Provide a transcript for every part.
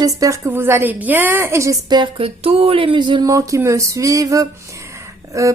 j'espère que vous allez bien et j'espère que tous les musulmans qui me suivent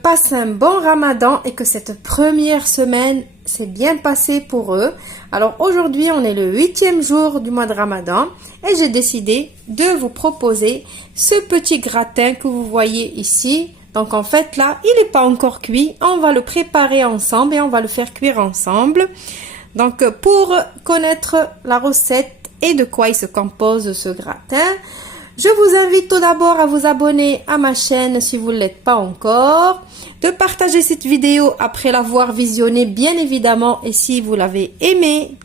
passent un bon ramadan et que cette première semaine s'est bien passée pour eux. Alors aujourd'hui on est le 8e jour du mois de ramadan et j'ai décidé de vous proposer ce petit gratin que vous voyez ici. Donc en fait là il n'est pas encore cuit, on va le préparer ensemble et on va le faire cuire ensemble. Donc pour connaître la recette et de quoi il se compose ce gratin, je vous invite tout d'abord à vous abonner à ma chaîne si vous ne l'êtes pas encore, de partager cette vidéo après l'avoir visionnée bien évidemment et si vous l'avez aimée,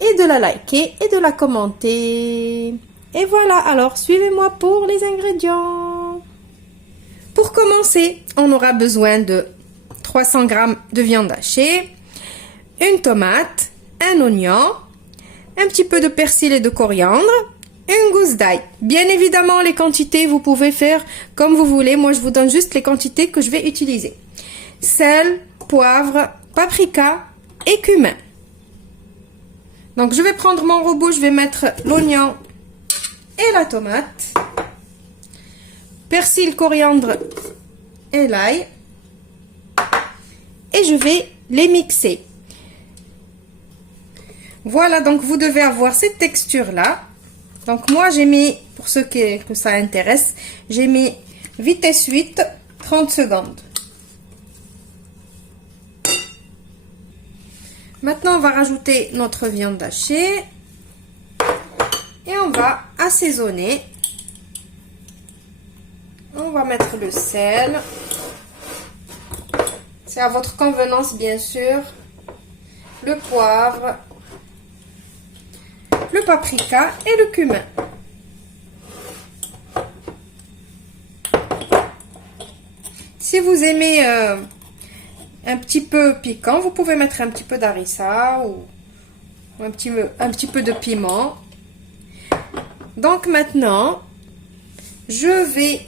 et de la liker et de la commenter. Et voilà, alors suivez-moi pour les ingrédients. Pour commencer, on aura besoin de 300 g de viande hachée, une tomate, un oignon, un petit peu de persil et de coriandre, une gousse d'ail. Bien évidemment, les quantités, vous pouvez faire comme vous voulez. Moi, je vous donne juste les quantités que je vais utiliser. Sel, poivre, paprika et cumin. Donc, je vais prendre mon robot, je vais mettre l'oignon et la tomate, persil, coriandre et l'ail. Et je vais les mixer. Voilà, donc vous devez avoir cette texture-là. Donc moi j'ai mis, pour ceux que ça intéresse, j'ai mis vitesse 8, 30 secondes. Maintenant on va rajouter notre viande hachée. Et on va assaisonner. On va mettre le sel. C'est à votre convenance bien sûr. Le poivre. Le paprika et le cumin. Si vous aimez un petit peu piquant, vous pouvez mettre un petit peu d'harissa ou un petit peu de piment. Donc maintenant, je vais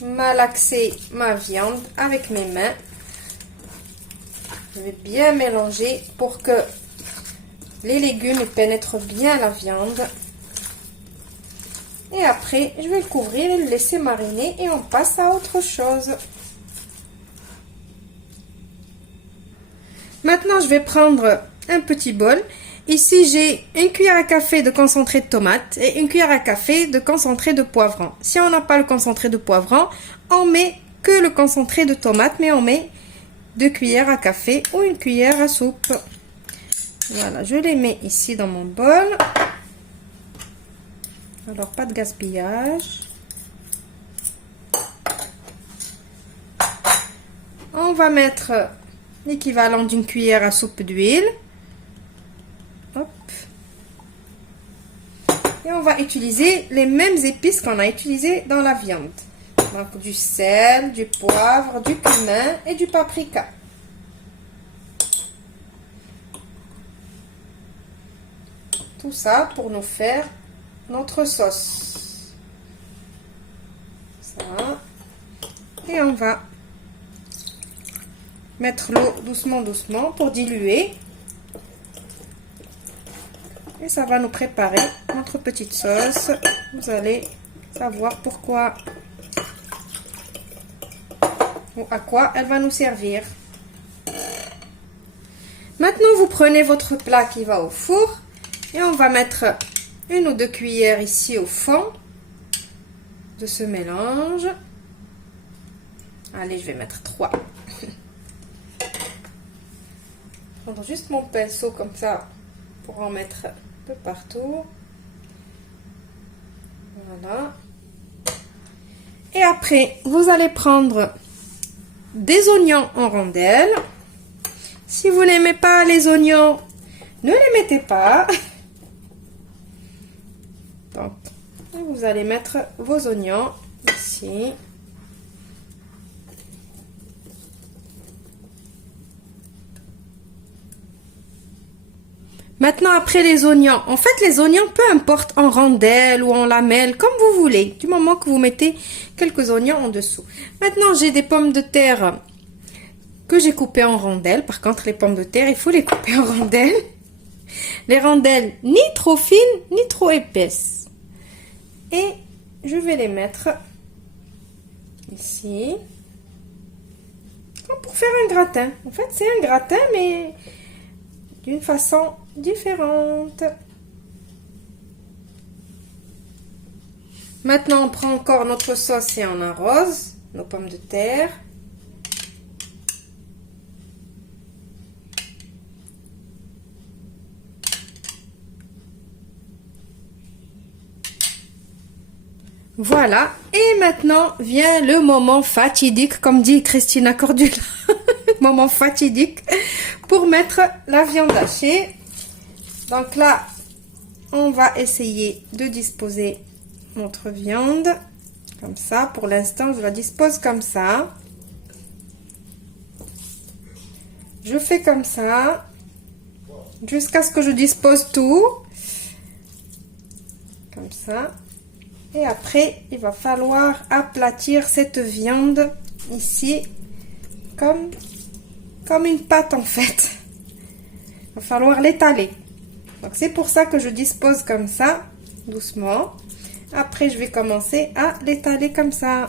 malaxer ma viande avec mes mains. Je vais bien mélanger pour que les légumes pénètrent bien la viande. Et après, je vais le couvrir et le laisser mariner et on passe à autre chose. Maintenant, je vais prendre un petit bol. Ici, j'ai une cuillère à café de concentré de tomate et une cuillère à café de concentré de poivron. Si on n'a pas le concentré de poivron, on met que le concentré de tomate, mais on met 2 cuillères à café ou une cuillère à soupe. Voilà, je les mets ici dans mon bol. Alors, pas de gaspillage. On va mettre l'équivalent d'une cuillère à soupe d'huile. Hop. Et on va utiliser les mêmes épices qu'on a utilisées dans la viande. Donc, du sel, du poivre, du cumin et du paprika. Tout ça pour nous faire notre sauce. Ça. Et on va mettre l'eau doucement pour diluer. Et ça va nous préparer notre petite sauce. Vous allez savoir pourquoi ou à quoi elle va nous servir. Maintenant, vous prenez votre plat qui va au four. Et on va mettre 1 ou 2 cuillères ici au fond de ce mélange. Allez, je vais mettre 3. Prendre juste mon pinceau comme ça pour en mettre un peu partout. Voilà. Et après, vous allez prendre des oignons en rondelles. Si vous n'aimez pas les oignons, ne les mettez pas. Donc, vous allez mettre vos oignons ici. Maintenant, après les oignons, en fait, les oignons, peu importe en rondelles ou en lamelles, comme vous voulez, du moment que vous mettez quelques oignons en dessous. Maintenant, j'ai des pommes de terre que j'ai coupées en rondelles. Par contre, les pommes de terre, il faut les couper en rondelles. Les rondelles ni trop fines, ni trop épaisses. Et je vais les mettre ici. Comme pour faire un gratin. En fait, c'est un gratin, mais d'une façon différente. Maintenant, on prend encore notre sauce et on arrose nos pommes de terre. Voilà, et maintenant vient le moment fatidique, comme dit Christina Cordula, moment fatidique pour mettre la viande hachée. Donc là, on va essayer de disposer notre viande comme ça. Pour l'instant, je la dispose comme ça. Je fais comme ça jusqu'à ce que je dispose tout comme ça. Et après, il va falloir aplatir cette viande ici comme une pâte en fait. Il va falloir l'étaler. Donc c'est pour ça que je dispose comme ça, doucement. Après, je vais commencer à l'étaler comme ça,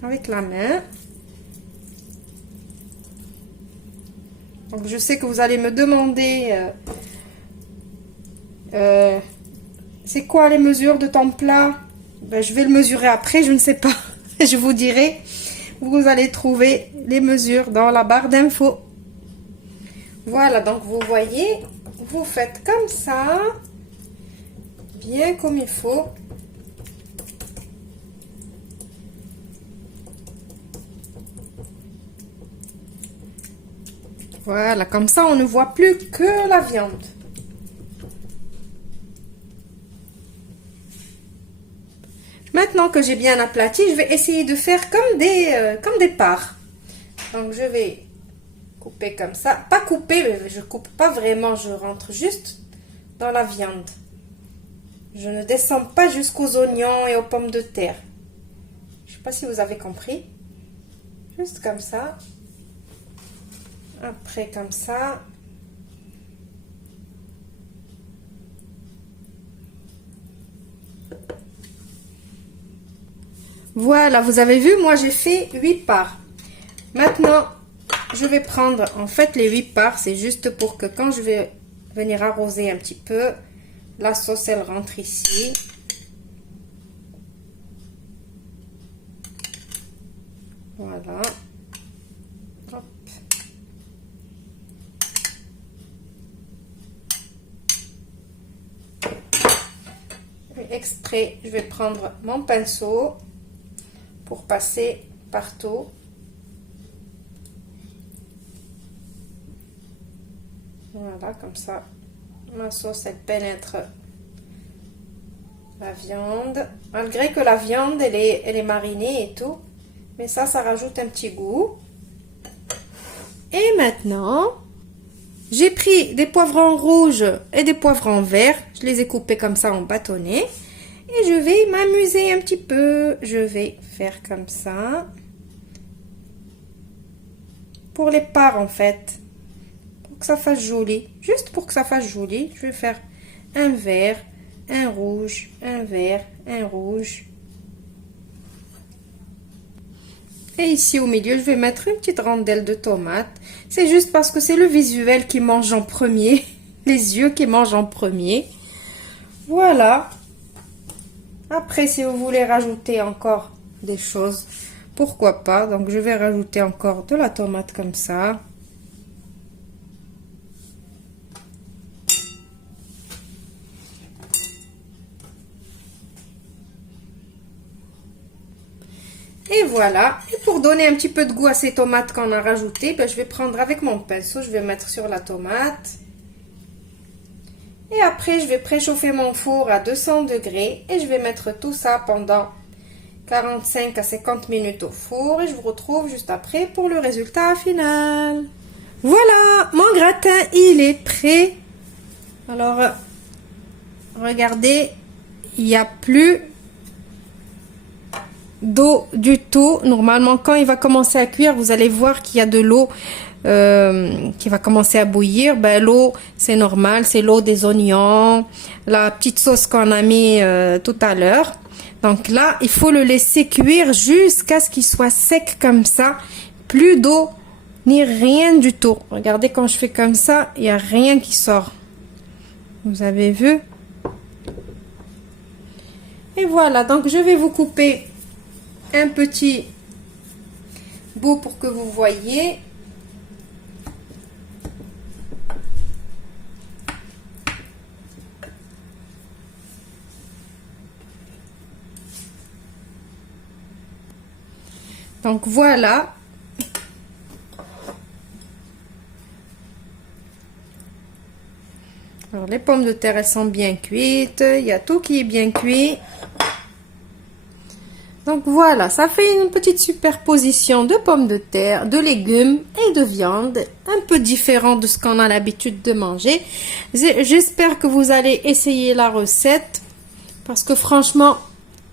avec la main. Donc je sais que vous allez me demander... c'est quoi les mesures de ton plat? Ben, je vais le mesurer après, je ne sais pas. Je vous dirai. Vous allez trouver les mesures dans la barre d'infos. Voilà, donc vous voyez, vous faites comme ça, bien comme il faut. Voilà, comme ça on ne voit plus que la viande. Maintenant que j'ai bien aplati, je vais essayer de faire comme des parts. Donc je vais couper comme ça. Pas couper, mais je coupe pas vraiment, je rentre juste dans la viande. Je ne descends pas jusqu'aux oignons et aux pommes de terre. Je sais pas si vous avez compris. Juste comme ça. Après comme ça. Voilà, vous avez vu, moi j'ai fait 8 parts. Maintenant, je vais prendre, en fait, les 8 parts, c'est juste pour que quand je vais venir arroser un petit peu, la sauce, elle rentre ici. Voilà. Hop. Et exprès, je vais prendre mon pinceau pour passer partout. Voilà, comme ça, la sauce, elle pénètre la viande. Malgré que la viande, elle est marinée et tout. Mais ça rajoute un petit goût. Et maintenant, j'ai pris des poivrons rouges et des poivrons verts. Je les ai coupés comme ça en bâtonnets. Et je vais m'amuser un petit peu. Je vais faire comme ça. Pour les parts, en fait. Pour que ça fasse joli. Juste pour que ça fasse joli, je vais faire un vert, un rouge, un vert, un rouge. Et ici au milieu, je vais mettre une petite rondelle de tomate. C'est juste parce que c'est le visuel qui mange en premier. Les yeux qui mangent en premier. Voilà. Après, si vous voulez rajouter encore des choses, pourquoi pas. Donc, je vais rajouter encore de la tomate comme ça. Et voilà. Et pour donner un petit peu de goût à ces tomates qu'on a rajoutées, ben, je vais prendre avec mon pinceau, je vais mettre sur la tomate. Et après, je vais préchauffer mon four à 200 degrés et je vais mettre tout ça pendant 45 à 50 minutes au four. Et je vous retrouve juste après pour le résultat final. Voilà, mon gratin, il est prêt. Alors, regardez, il n'y a plus d'eau du tout. Normalement, quand il va commencer à cuire, vous allez voir qu'il y a de l'eau qui va commencer à bouillir, ben l'eau c'est normal, c'est l'eau des oignons, la petite sauce qu'on a mis tout à l'heure. Donc là, il faut le laisser cuire jusqu'à ce qu'il soit sec comme ça, plus d'eau ni rien du tout. Regardez quand je fais comme ça, il n'y a rien qui sort. Vous avez vu? Et voilà, donc je vais vous couper un petit bout pour que vous voyez. Donc voilà. Alors les pommes de terre, elles sont bien cuites. Il y a tout qui est bien cuit. Donc voilà, ça fait une petite superposition de pommes de terre, de légumes et de viande. Un peu différent de ce qu'on a l'habitude de manger. J'espère que vous allez essayer la recette. Parce que franchement,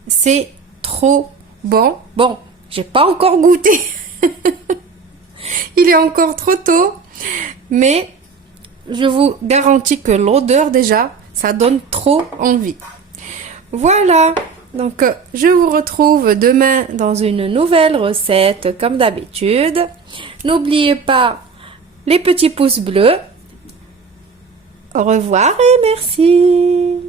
c'est trop bon. Bon, j'ai pas encore goûté. Il est encore trop tôt. Mais je vous garantis que l'odeur déjà, ça donne trop envie. Voilà. Donc, je vous retrouve demain dans une nouvelle recette comme d'habitude. N'oubliez pas les petits pouces bleus. Au revoir et merci.